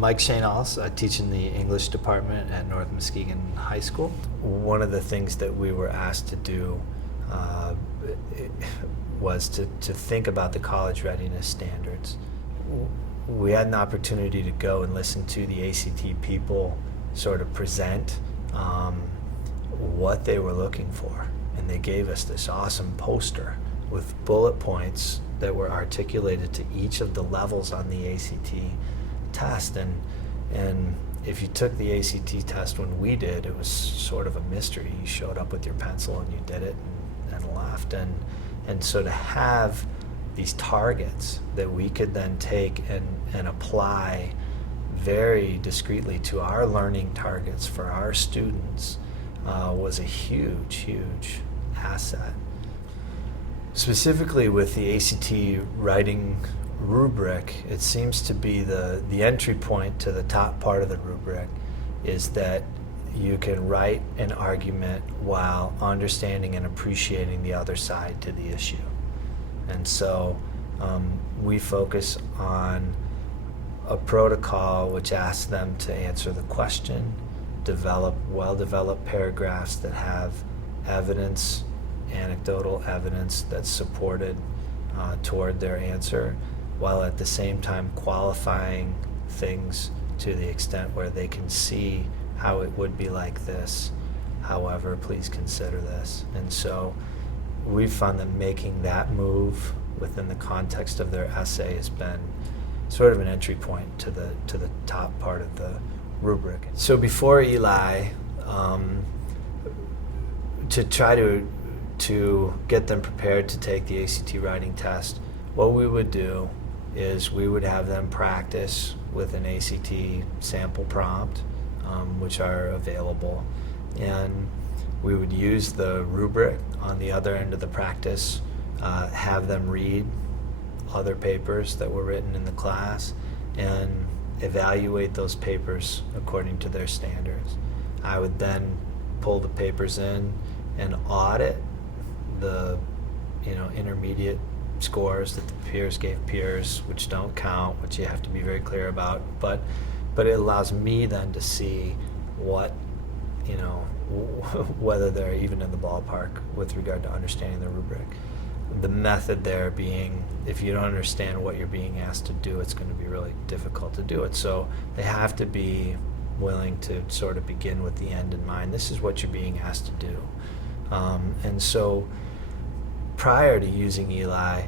Mike Schanhals. I teach in the English department at North Muskegon High School. One of the things that we were asked to do was to think about the college readiness standards. We had an opportunity to go and listen to the ACT people sort of present what they were looking for. And they gave us this awesome poster with bullet points that were articulated to each of the levels on the ACT test. And if you took the ACT test when we did, it was sort of a mystery. You showed up with your pencil and you did it and left. And so to have these targets that we could then take and apply very discreetly to our learning targets for our students was a huge, huge asset. Specifically with the ACT writing rubric, it seems to be the entry point to the top part of the rubric is that you can write an argument while understanding and appreciating the other side to the issue. And so we focus on a protocol which asks them to answer the question, develop well-developed paragraphs that have evidence, anecdotal evidence that's supported toward their answer, while at the same time qualifying things to the extent where they can see how it would be like this. However, please consider this. And so we've found that making that move within the context of their essay has been sort of an entry point to the top part of the rubric. So before Eli, to try to get them prepared to take the ACT writing test, what we would do is we would have them practice with an ACT sample prompt, which are available, and we would use the rubric on the other end of the practice, have them read other papers that were written in the class and evaluate those papers according to their standards. I would then pull the papers in and audit the intermediate scores that the peers gave peers, which don't count, which you have to be very clear about, but it allows me then to see what, whether they're even in the ballpark with regard to understanding the rubric. The method there being, if you don't understand what you're being asked to do, it's going to be really difficult to do it. So they have to be willing to sort of begin with the end in mind. This is what you're being asked to do. And so prior to using Eli,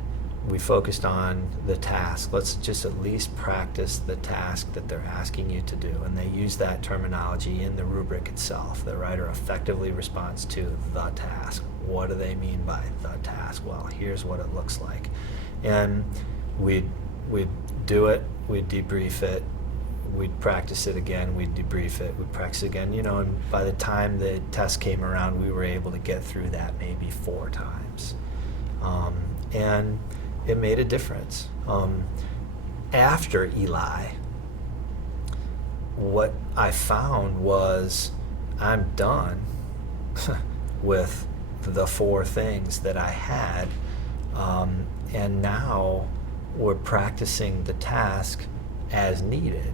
we focused on the task. Let's just at least practice the task that they're asking you to do. And they use that terminology in the rubric itself. The writer effectively responds to the task. What do they mean by the task? Well, here's what it looks like. And we'd do it, we'd debrief it, we'd practice it again, we'd debrief it, we'd practice it again, and by the time the test came around, we were able to get through that maybe 4 times. And it made a difference. After Eli, what I found was I'm done with the 4 things that I had, and now we're practicing the task as needed.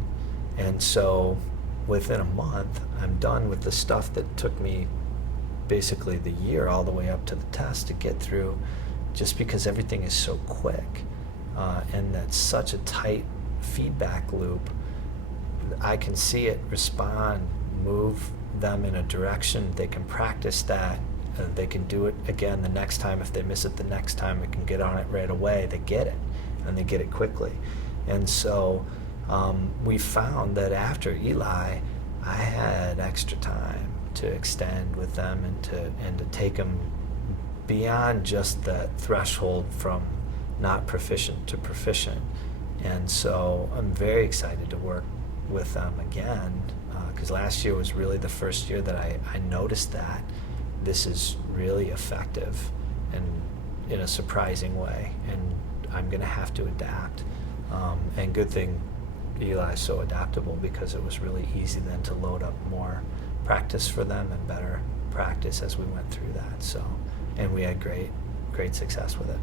And so within a month, I'm done with the stuff that took me basically the year all the way up to the test to get through, just because everything is so quick, and that's such a tight feedback loop. I can see it respond, move them in a direction. They can practice that. They can do it again the next time. If they miss it the next time, they can get on it right away. They get it, and they get it quickly. And so we found that after Eli, I had extra time to extend with them and to take them beyond just the threshold from not proficient to proficient. And so I'm very excited to work with them again, because last year was really the first year that I noticed that this is really effective and in a surprising way, and I'm going to have to adapt. And good thing Eli's so adaptable, because it was really easy then to load up more practice for them and better practice as we went through that. So, and we had great success with it.